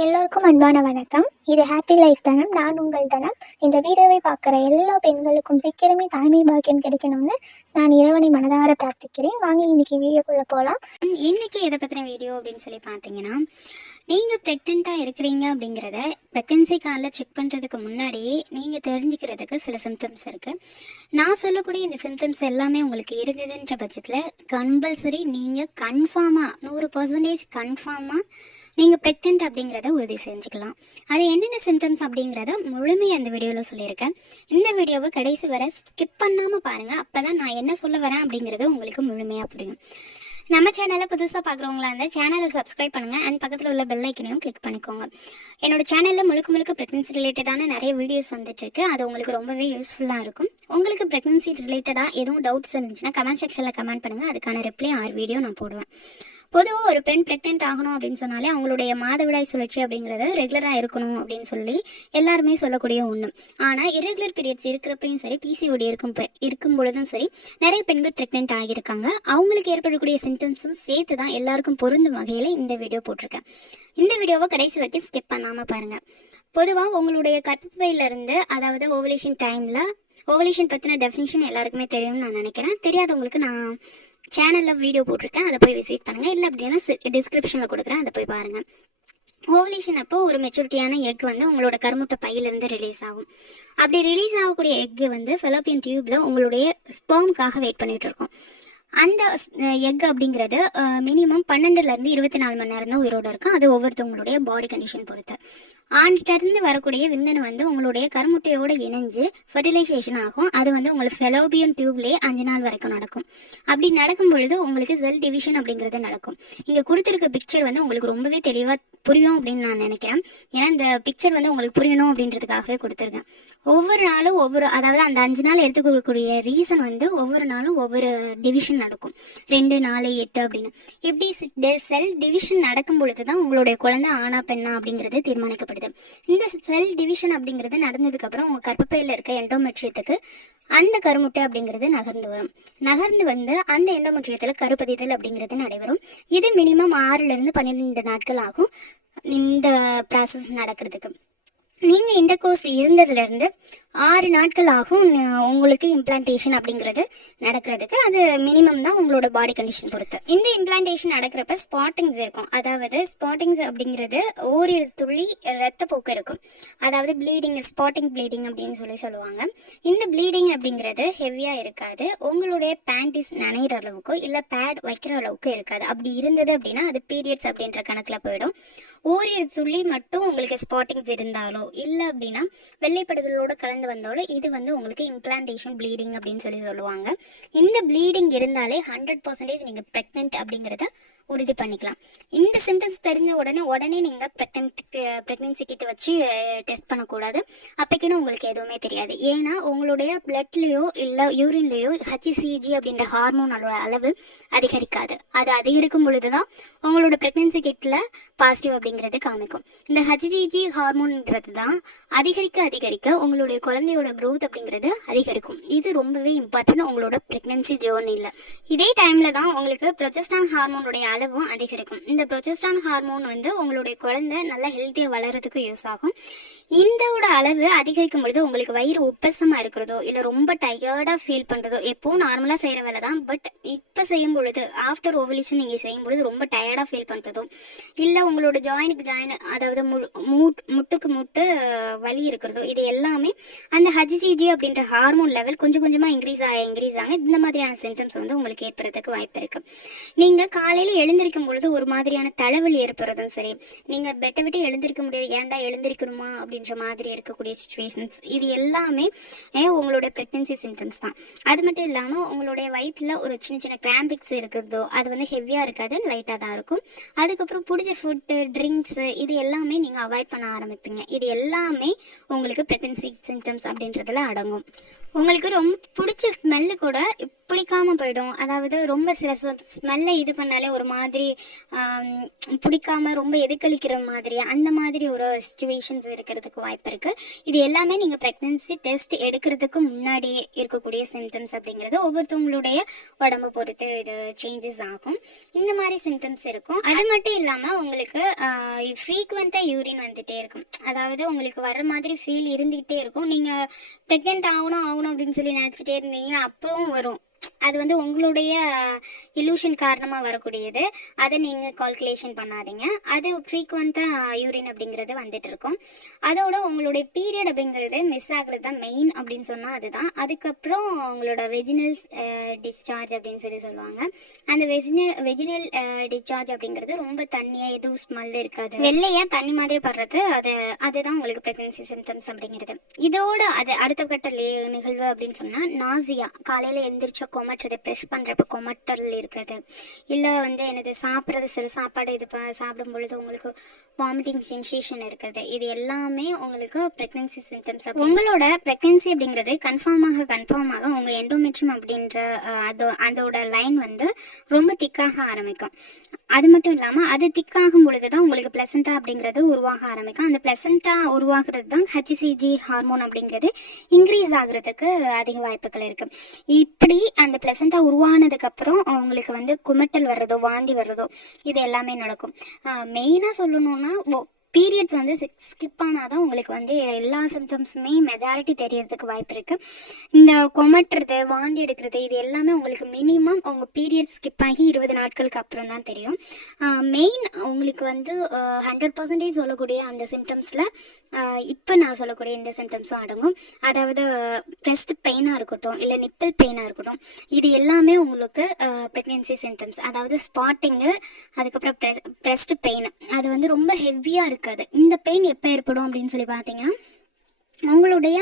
எல்லோருக்கும் அன்பான வணக்கம். இது ஹாப்பி லைஃப் தனம். நான் உங்கள் தனம். இந்த வீடியோவை பார்க்குற எல்லா பெண்களுக்கும் சீக்கிரமே தாய்மை பாக்கியம் கிடைக்கணும்னு நான் இறைவனை மனதார பிரார்த்திக்கிறேன். வாங்க இன்னைக்கு வீடியோக்குள்ளே போகலாம். இன்னைக்கு எதை பற்றின வீடியோ அப்படின்னு சொல்லி பார்த்தீங்கன்னா, நீங்கள் ப்ரெக்னெண்ட்டாக இருக்கிறீங்க அப்படிங்கிறத ப்ரெக்னன்சி காலில் செக் பண்ணுறதுக்கு முன்னாடியே நீங்கள் தெரிஞ்சுக்கிறதுக்கு சில சிம்டம்ஸ் இருக்குது. நான் சொல்லக்கூடிய இந்த சிம்டம்ஸ் எல்லாமே உங்களுக்கு இருந்ததுன்ற பட்சத்தில் கம்பல்சரி நீங்கள் கன்ஃபார்மாக 100% கன்ஃபார்மாக நீங்கள் ப்ரெக்னென்ட் அப்படிங்கிறத உறுதி செஞ்சுக்கலாம். அது என்னென்ன சிம்டம்ஸ் அப்படிங்கிறத முழுமையாக அந்த வீடியோவில் சொல்லியிருக்கேன். இந்த வீடியோவை கடைசி வரை ஸ்கிப் பண்ணாமல் பாருங்கள். அப்போ தான் நான் என்ன சொல்ல வரேன் அப்படிங்கிறது உங்களுக்கு முழுமையாக புரியும். நம்ம சேனலை புதுசாக பார்க்குறவங்களா இருந்தால் சேனலை சப்ஸ்கிரைப் பண்ணுங்கள் அண்ட் பக்கத்தில் உள்ள பெல் ஐக்கனையும் கிளிக் பண்ணிக்கோங்க. என்னோட சேனலில் முழுக்க ப்ரெக்னன்சி ரிலேட்டடான நிறைய வீடியோஸ் வந்துட்டுருக்கு. அது உங்களுக்கு ரொம்பவே யூஸ்ஃபுல்லாக இருக்கும். உங்களுக்கு ப்ரெக்னன்சி ரிலேட்டடாக எதுவும் டவுட்ஸ் இருந்துச்சுன்னா கமெண்ட் செக்ஷனில் கமெண்ட் பண்ணுங்கள். அதுக்கான ரிப்ளை 6 வீடியோ நான் போடுவேன். பொதுவாக ஒரு பெண் ப்ரெக்னென்ட் ஆகணும் அப்படின்னு சொன்னாலே அவங்களுடைய மாதவிடாய் சுழற்சி அப்படிங்கிறது ரெகுலராக இருக்கணும் அப்படின்னு சொல்லி எல்லாருமே சொல்லக்கூடிய ஒன்று. ஆனால் இரெகுலர் பீரியட்ஸ் இருக்கிறப்பையும் சரி, பிசிஓடி இருக்கும் பொழுதும் சரி, நிறைய பெண்கள் ப்ரெக்னென்ட் ஆகியிருக்காங்க. அவங்களுக்கு ஏற்படக்கூடிய சிம்டம்ஸும் சேர்த்து தான் எல்லாருக்கும் பொருந்தும் வகையில் இந்த வீடியோ போட்டிருக்கேன். இந்த வீடியோவை கடைசி வரைக்கும் ஸ்கிப் பண்ணாமல் பாருங்கள். பொதுவாக உங்களுடைய கர்ப்பப்பையிலிருந்து, அதாவது ஓவலேஷன் டைமில், ஓவலேஷன் பற்றின டெஃபினிஷன் எல்லாருக்குமே தெரியும்னு நான் நினைக்கிறேன். தெரியாதவங்களுக்கு நான் சேனலில் வீடியோ போட்டிருக்கேன், அதை போய் விசிட் பண்ணுங்கள். இல்லை அப்படின்னா டிஸ்கிரிப்ஷனில் கொடுக்குறேன், அதை போய் பாருங்கள். ஓவலேஷன் அப்போ ஒரு மெச்சூரிட்டியான எக் வந்து உங்களோட கருமுட்டை பையிலிருந்து ரிலீஸ் ஆகும். அப்படி ரிலீஸ் ஆகக்கூடிய எக்கு வந்து ஃபெலோப்பியன் டியூப்பில் உங்களுடைய ஸ்பெர்முக்காக வெயிட் பண்ணிகிட்டு இருக்கோம். அந்த எக் அப்படிங்கிறது மினிமம் 12லேருந்து 24 மணி நேரம் தான் உயிரோடு இருக்கும். அது ஒவ்வொருத்தவங்களுடைய பாடி கண்டிஷன் பொறுத்து. ஆண்கிட்டருந்து வரக்கூடிய விந்தணு வந்து உங்களுடைய கருமுட்டையோடு இணைஞ்சு ஃபெர்டிலைசேஷன் ஆகும். அது வந்து உங்களுக்கு ஃபெலோப்பியன் டியூப்லேயே 5 நாள் வரைக்கும் நடக்கும். அப்படி நடக்கும் பொழுது உங்களுக்கு செல் டிவிஷன் அப்படிங்கிறது நடக்கும். இங்கே கொடுத்துருக்க பிக்சர் வந்து உங்களுக்கு ரொம்பவே தெளிவாக புரியும் அப்படின்னு நான் நினைக்கிறேன். ஏன்னா இந்த பிக்சர் வந்து உங்களுக்கு புரியணும் அப்படின்றதுக்காகவே கொடுத்துருக்கேன். ஒவ்வொரு நாளும் அதாவது அந்த 5 நாள் எடுத்துக்கக்கூடிய ரீசன் வந்து ஒவ்வொரு நாளும் ஒவ்வொரு டிவிஷன் நடக்கும். 2, 4, 8 அப்படின்னு. இப்படி செல் டிவிஷன் நடக்கும் பொழுது தான் உங்களுடைய குழந்தை ஆனா பெண்ணா அப்படிங்கிறது தீர்மானிக்கப்படுது. இந்த செல் டிவிஷன் அப்படிங்கிறது நடந்ததுக்கு அப்புறம் உங்க கர்ப்பப்பையில இருக்க எண்டோமெட்ரியத்துக்கு அந்த கருமுட்டை அப்படிங்கிறது நகர்ந்து வரும். நகர்ந்து வந்து அந்த எண்டோமெட்ரியத்தில் கருப்பதிதல் அப்படிங்கிறது நடைபெறும். இது மினிமம் 6லேருந்து 12 நாட்கள் ஆகும் இந்த ப்ராசஸ் நடக்கிறதுக்கு. நீங்கள் இன்டர்கோர்ஸ் இருந்ததுலேருந்து 6 நாட்கள் ஆகும் உங்களுக்கு இம்ப்ளான்டேஷன் அப்படிங்கிறது நடக்கிறதுக்கு. அது மினிமம் தான் உங்களோட பாடி கண்டிஷன் பொறுத்து. இந்த இம்ப்ளான்டேஷன் நடக்கிறப்ப ஸ்பாட்டிங்ஸ் இருக்கும். அதாவது ஸ்பாட்டிங்ஸ் அப்படிங்கிறது ஓரிரு துளி ரத்தப்போக்கு இருக்கும். அதாவது ப்ளீடிங், ஸ்பாட்டிங் ப்ளீடிங் அப்படின்னு சொல்லுவாங்க. இந்த ப்ளீடிங் அப்படிங்கிறது ஹெவியாக இருக்காது. உங்களுடைய பேண்டிஸ் நனைகிற அளவுக்கோ இல்லை பேட் வைக்கிற அளவுக்கு இருக்காது. அப்படி இருந்தது அப்படின்னா அது பீரியட்ஸ் அப்படின்ற கணக்கில் போயிடும். ஓரிரு துளி மட்டும் உங்களுக்கு ஸ்பாட்டிங்ஸ் இருந்தாலோ இல்லை அப்படின்னா வெள்ளைப்படுதலோடு கலந்து வந்தாலும் இது வந்து உங்களுக்கு இம்ப்ளான்டேஷன் ப்ளீடிங் அப்படின்னு சொல்லுவாங்க. இந்த ப்ளீடிங் இருந்தாலே 100% நீங்கள் ப்ரெக்னென்ட் அப்படிங்கிறத உறுதி பண்ணிக்கலாம். இந்த சிம்டம்ஸ் தெரிஞ்ச உடனே நீங்கள் ப்ரெக்னென்சி கிட்ட வச்சு டெஸ்ட் பண்ணக்கூடாது. அப்போக்கின்னு உங்களுக்கு எதுவுமே தெரியாது. ஏன்னா உங்களுடைய பிளட்லேயோ இல்லை யூரின்லேயோ HCG அப்படின்ற ஹார்மோனோட அளவு அதிகரிக்காது. அது அதிகரிக்கும் பொழுது தான் உங்களோட ப்ரெக்னென்சி கிட்டில் பாசிட்டிவ் அப்படிங்கிறது காமிக்கும். இந்த HCG ஹார்மோன்ன்றது தான் அதிகரிக்க உங்களுடைய குழந்தையோட க்ரோத் அப்படிங்கிறது அதிகரிக்கும். இது ரொம்பவே இம்பார்ட்டன்ட் உங்களோட ப்ரெக்னென்சி ஜேர்னியில். இதே டைமில் தான் உங்களுக்கு ப்ரொஜெஸ்டரான் ஹார்மோனுடைய அளவும் அதிகரிக்கும். இந்த ப்ரொஜெஸ்டரான் ஹார்மோன் வந்து உங்களுடைய குழந்தை நல்லா ஹெல்த்தியாக வளர்கிறதுக்கு யூஸ் ஆகும். இதோட அளவு அதிகரிக்கும் பொழுது உங்களுக்கு வயிறு உப்பசமாக இருக்கிறதோ இல்லை ரொம்ப டயர்டாக ஃபீல் பண்ணுறதோ, எப்போவும் நார்மலாக செய்கிற வேலை தான், பட் இப்போ செய்யும் பொழுது ஆஃப்டர் ஓவலேஷன் நீங்கள் செய்யும் பொழுது ரொம்ப டயர்டாக ஃபீல் பண்ணுறதோ, இல்லை உங்களோட ஜாயின் அதாவது முட்டுக்கு முட்டு வலி இருக்கிறதோ, இது எல்லாமே அந்த HCG அப்படின்ற ஹார்மோன் லெவல் கொஞ்சம் கொஞ்சமாக இன்க்ரீஸ் ஆக இந்த மாதிரியான சிம்டம்ஸ் வந்து உங்களுக்கு ஏற்படுறதுக்கு வாய்ப்பு இருக்குது. நீங்கள் காலையில் எழுந்திருக்கும் பொழுது ஒரு மாதிரியான தலைவலி ஏற்படுறதும் சரி, நீங்கள் பெட்டை விட்டு எழுந்திருக்க முடியாது, ஏன்டா எழுந்திருக்கணுமா அப்படின்ற மாதிரி இருக்கக்கூடிய சுச்சுவேஷன்ஸ், இது எல்லாமே உங்களோட ப்ரெக்னென்சி சிம்டம்ஸ் தான். அது மட்டும் இல்லாமல் உங்களுடைய வயிற்றில் ஒரு சின்ன கிராம்பிக்ஸ் இருக்கிறதோ அது வந்து ஹெவியாக இருக்காது, லைட்டாக தான் இருக்கும். அதுக்கப்புறம் பிடிச்ச ஃபுட்டு, ட்ரிங்க்ஸு, இது எல்லாமே நீங்கள் அவாய்ட் பண்ண ஆரம்பிப்பீங்க. இது எல்லாமே உங்களுக்கு ப்ரெக்னென்சி சிம்டம்ஸ் அப்படின்றதுல அடங்கும். உங்களுக்கு ரொம்ப பிடிச்ச ஸ்மெல்லு கூட பிடிக்காம போயிடும். அதாவது ரொம்ப சில ஸ்மெல்லை இது பண்ணாலே ஒரு மாதிரி பிடிக்காம ரொம்ப எதுக்களிக்கிற மாதிரி அந்த மாதிரி ஒரு சுச்சுவேஷன்ஸ் இருக்கிறதுக்கு வாய்ப்பு இருக்குது. இது எல்லாமே நீங்கள் ப்ரெக்னென்சி டெஸ்ட் எடுக்கிறதுக்கு முன்னாடி இருக்கக்கூடிய சிம்டம்ஸ் அப்படிங்கிறது ஒவ்வொருத்தவங்களுடைய உடம்பு பொறுத்து இது சேஞ்சஸ் ஆகும். இந்த மாதிரி சிம்டம்ஸ் இருக்கும். அது மட்டும் இல்லாமல் உங்களுக்கு ஃப்ரீக்வெண்ட்டாக யூரின் வந்துகிட்டே இருக்கும். அதாவது உங்களுக்கு வர்ற மாதிரி ஃபீல் இருந்துக்கிட்டே இருக்கும். நீங்கள் ப்ரெக்னென்ட் ஆகணும் அப்படின்னு சொல்லி நினச்சிட்டே இருந்தீங்க, அப்புறம் வரும். அது வந்து உங்களுடைய இலூஷன் காரணமாக வரக்கூடியது. அதை நீங்கள் கால்குலேஷன் பண்ணாதீங்க. அது ஃப்ரீக்வெண்ட்டாக யூரின் அப்படிங்கிறது வந்துட்டு இருக்கும். அதோட உங்களுடைய பீரியட் அப்படிங்கிறது மிஸ் ஆகுறது தான் மெயின் அப்படின்னு சொன்னால் அதுதான். அதுக்கப்புறம் உங்களோட வெஜினல்ஸ் டிஸ்சார்ஜ் அப்படின்னு சொல்லுவாங்க. அந்த வெஜினல் டிஸ்சார்ஜ் அப்படிங்கிறது ரொம்ப தண்ணியாக எதுவும் ஸ்மெல் இருக்காது, வெள்ளையாக தண்ணி மாதிரி படுறது. அதுதான் உங்களுக்கு ப்ரெக்னென்சி சிம்டம்ஸ் அப்படிங்கிறது. இதோட அது அடுத்த கட்ட நிகழ்வு அப்படின்னு சொன்னால் நாசியா, காலையில் எந்திரிச்ச கொமட்டுறது, ப்ரெஷ் பண்ணுறப்ப கொமட்டல் இருக்கிறது, இல்லை வந்து எனது சாப்பிட்றது சில சாப்பாடு இது சாப்பிடும் பொழுது உங்களுக்கு வாமிட்டிங் சென்சேஷன் இருக்கிறது. இது எல்லாமே உங்களுக்கு ப்ரெக்னென்சி சிம்டம்ஸ். உங்களோட ப்ரெக்னென்சி அப்படிங்கிறது கன்ஃபார்மாக உங்கள் எண்டோமெட்ரியம் அப்படின்ற அதோட லைன் வந்து ரொம்ப திக்காக ஆரம்பிக்கும். அது மட்டும் இல்லாமல் அது திக்காகும் பொழுது தான் உங்களுக்கு பிளசண்டா அப்படிங்கிறது உருவாக ஆரம்பிக்கும். அந்த பிளசண்டா உருவாகிறது தான் ஹச்சிசிஜி ஹார்மோன் அப்படிங்கிறது இன்க்ரீஸ் ஆகுறதுக்கு அதிக வாய்ப்புகள் இருக்குது. இப்படி அந்த பிளசண்டா உருவானதுக்கப்புறம் அவங்களுக்கு வந்து குமட்டல் வர்றதோ வாந்தி வர்றதோ இது எல்லாமே நடக்கும். மெயினாக சொல்லணும்னா பீரியட்ஸ் வந்து ஸ்கிப் ஆனால் தான் உங்களுக்கு வந்து எல்லா சிம்டம்ஸுமே மெஜாரிட்டி தெரியறதுக்கு வாய்ப்பு இருக்குது. இந்த கொமட்டுறது வாந்தி எடுக்கிறது இது எல்லாமே உங்களுக்கு மினிமம் உங்கள் பீரியட்ஸ் ஸ்கிப் ஆகி 20 நாட்களுக்கு அப்புறம் தான் தெரியும். மெயின் உங்களுக்கு வந்து 100% சொல்லக்கூடிய அந்த சிம்டம்ஸில் இப்போ நான் சொல்லக்கூடிய இந்த சிம்டம்ஸும் அடங்கும். அதாவது ப்ரெஸ்ட் பெயினாக இருக்கட்டும், இல்லை நிப்பிள் பெயினாக இருக்கட்டும், இது எல்லாமே உங்களுக்கு ப்ரெக்னென்சி சிம்டம்ஸ். அதாவது ஸ்பாட்டிங்கு, அதுக்கப்புறம் ப்ரெஸ்ட் பெயின், அது வந்து ரொம்ப ஹெவியாக இருக்காது. இந்த பெயின் எப்போ ஏற்படும் அப்படின்னு சொல்லி பார்த்தீங்கன்னா உங்களுடைய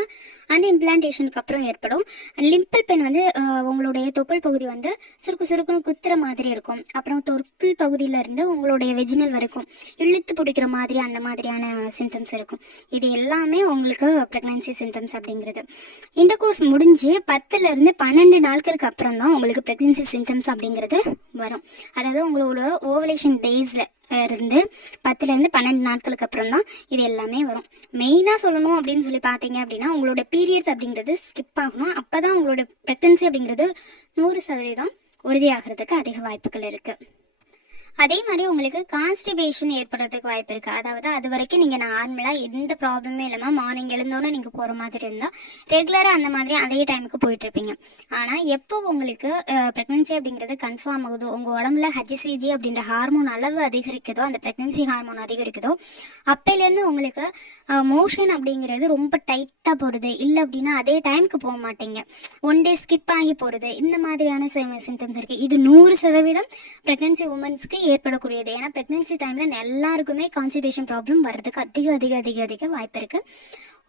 அந்த இம்ப்ளான்டேஷனுக்கு அப்புறம் ஏற்படும். லிம்பிள் பெயின் வந்து உங்களுடைய தொப்புள் பகுதி வந்து சுருக்குன்னு குத்துற மாதிரி இருக்கும். அப்புறம் தொப்புள் பகுதியிலேருந்து உங்களுடைய வெஜினல் வரைக்கும் இழுத்து பிடிக்கிற மாதிரி அந்த மாதிரியான சிம்டம்ஸ் இருக்கும். இது எல்லாமே உங்களுக்கு ப்ரெக்னன்சி சிம்டம்ஸ் அப்படிங்கிறது. இன்டர்கோர்ஸ் முடிஞ்சு 10லேருந்து 12 நாட்களுக்கு அப்புறம் தான் உங்களுக்கு ப்ரெக்னன்சி சிம்டம்ஸ் அப்படிங்கிறது வரும். அதாவது உங்களோட ஓவலேஷன் டேஸில் இருந்து 10லேருந்து 12 நாட்களுக்கு அப்புறம் தான் இது எல்லாமே வரும். மெயினாக சொல்லணும் அப்படின்னு சொல்லி பார்த்தீங்க அப்படின்னா உங்களோட பீரியட்ஸ் அப்படிங்கிறது ஸ்கிப் ஆகணும். அப்போ தான் உங்களோட ப்ரெக்னன்சி அப்படிங்கிறது 100% உறுதியாகிறதுக்கு அதிக வாய்ப்புகள் இருக்குது. அதே மாதிரி உங்களுக்கு கான்ஸ்டிபேஷன் ஏற்படுறதுக்கு வாய்ப்பு இருக்குது. அதாவது அது வரைக்கும் நீங்கள் நார்மலாக எந்த ப்ராப்ளமே இல்லாமல் மார்னிங் எழுந்தோன்னே நீங்கள் போகிற மாதிரி இருந்தால் ரெகுலராக அந்த மாதிரி அதே டைமுக்கு போயிட்டுருப்பீங்க. ஆனால் எப்போ உங்களுக்கு ப்ரெக்னென்சி அப்படிங்கிறது கன்ஃபார்ம் ஆகுதோ, உங்கள் உடம்புல ஹச்சிசிஜி அப்படின்ற ஹார்மோன் அளவு அதிகரிக்குதோ, அந்த ப்ரெக்னென்சி ஹார்மோன் அதிகரிக்குதோ, அப்போலேருந்து உங்களுக்கு மோஷன் அப்படிங்கிறது ரொம்ப டைட்டாக போகிறது, இல்லை அப்படின்னா அதே டைமுக்கு போக மாட்டீங்க, ஒன் டே ஸ்கிப் ஆகி போகிறது, இந்த மாதிரியான சிம்டம்ஸ் இருக்குது. இது 100% ப்ரெக்னென்சி உமன்ஸ்க்கு ஏற்படக்கூடியது. ஏன்னா பிரெக்னன்சி டைமில் எல்லாருக்குமே கான்ஸ்டிபேஷன் ப்ராப்ளம் வர்றதுக்கு அதிக வாய்ப்பு இருக்குது.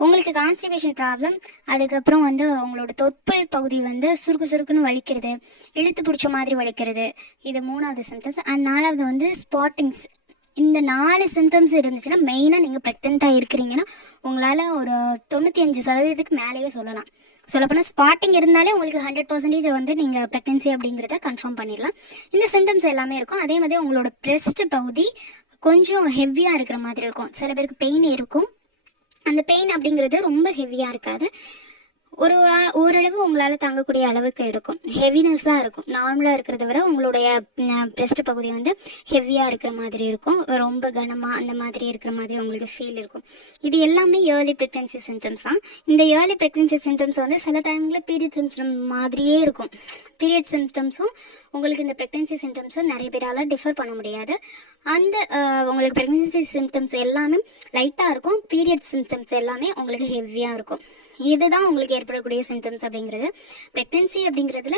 உங்களுக்கு கான்ஸ்டிபேஷன் ப்ராப்ளம், அதுக்கப்புறம் வந்து உங்களோட தொப்புள் பகுதி வந்து சுருக்குன்னு வலிக்கிறது, இழுத்து பிடிச்ச மாதிரி வலிக்கிறது, இது 3வது சிம்டம்ஸ். அண்ட் 4வது வந்து ஸ்பாட்டிங்ஸ். இந்த 4 சிம்டம்ஸ் இருந்துச்சுன்னா மெயினாக நீங்கள் ப்ரெக்னெண்ட்டாக இருக்கிறீங்கன்னா உங்களால் ஒரு 95% மேலேயே சொல்லலாம். சொல்லப்போனால் ஸ்பாட்டிங் இருந்தாலே உங்களுக்கு 100% வந்து நீங்கள் ப்ரெக்னென்சி அப்படிங்கிறத கன்ஃபார்ம் பண்ணிடலாம். இந்த சிம்டம்ஸ் எல்லாமே இருக்கும். அதே மாதிரி உங்களோட ப்ரெஸ்ட் பகுதி கொஞ்சம் ஹெவியாக இருக்கிற மாதிரி இருக்கும். சில பேருக்கு பெயின் இருக்கும். அந்த பெயின் அப்படிங்கிறது ரொம்ப ஹெவியாக இருக்காது, ஓரளவு உங்களால் தாங்கக்கூடிய அளவுக்கு இருக்கும். ஹெவினஸ்ஸாக இருக்கும். நார்மலாக இருக்கிறத விட உங்களுடைய ப்ரெஸ்ட் பகுதி வந்து ஹெவியாக இருக்கிற மாதிரி இருக்கும், ரொம்ப கனமாக அந்த மாதிரி இருக்கிற மாதிரி உங்களுக்கு ஃபீல் இருக்கும். இது எல்லாமே ஏர்லி ப்ரெக்னன்சி சிம்டம்ஸ் தான். இந்த ஏர்லி ப்ரெக்னன்சி சிம்டம்ஸ் வந்து சில டைமில் பீரியட் சிம்டம் மாதிரியே இருக்கும். பீரியட் சிம்டம்ஸும் உங்களுக்கு இந்த ப்ரெக்னன்சி சிம்டம்ஸும் நிறைய பேரால் டிஃபர் பண்ண முடியாது. அந்த உங்களுக்கு ப்ரெக்னன்சி சிம்டம்ஸ் எல்லாமே லைட்டாக இருக்கும், பீரியட் சிம்டம்ஸ் எல்லாமே உங்களுக்கு ஹெவியாக இருக்கும். இதுதான் உங்களுக்கு ஏற்படக்கூடிய சிம்டம்ஸ் அப்படிங்கிறது. ப்ரெக்னன்சி அப்படிங்கிறதுல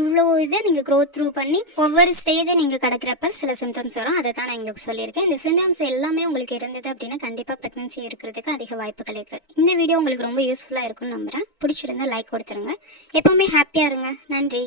இவ்வளோ இதை நீங்கள் க்ரோத் த்ரூ பண்ணி ஒவ்வொரு ஸ்டேஜை நீங்கள் கிடக்கிறப்ப சில சிம்டம்ஸ் வரும். அதை தான் நான் இங்கே சொல்லியிருக்கேன். இந்த சிம்டம்ஸ் எல்லாமே உங்களுக்கு இருந்தது அப்படின்னா கண்டிப்பாக ப்ரெக்னன்சி இருக்கிறதுக்கு அதிக வாய்ப்புகள் இருக்குது. இந்த வீடியோ உங்களுக்கு ரொம்ப யூஸ்ஃபுல்லாக இருக்கும்னு நம்புகிறேன். பிடிச்சிருந்தா லைக் கொடுத்துருங்க. எப்போவுமே ஹாப்பியாக இருங்க. நன்றி.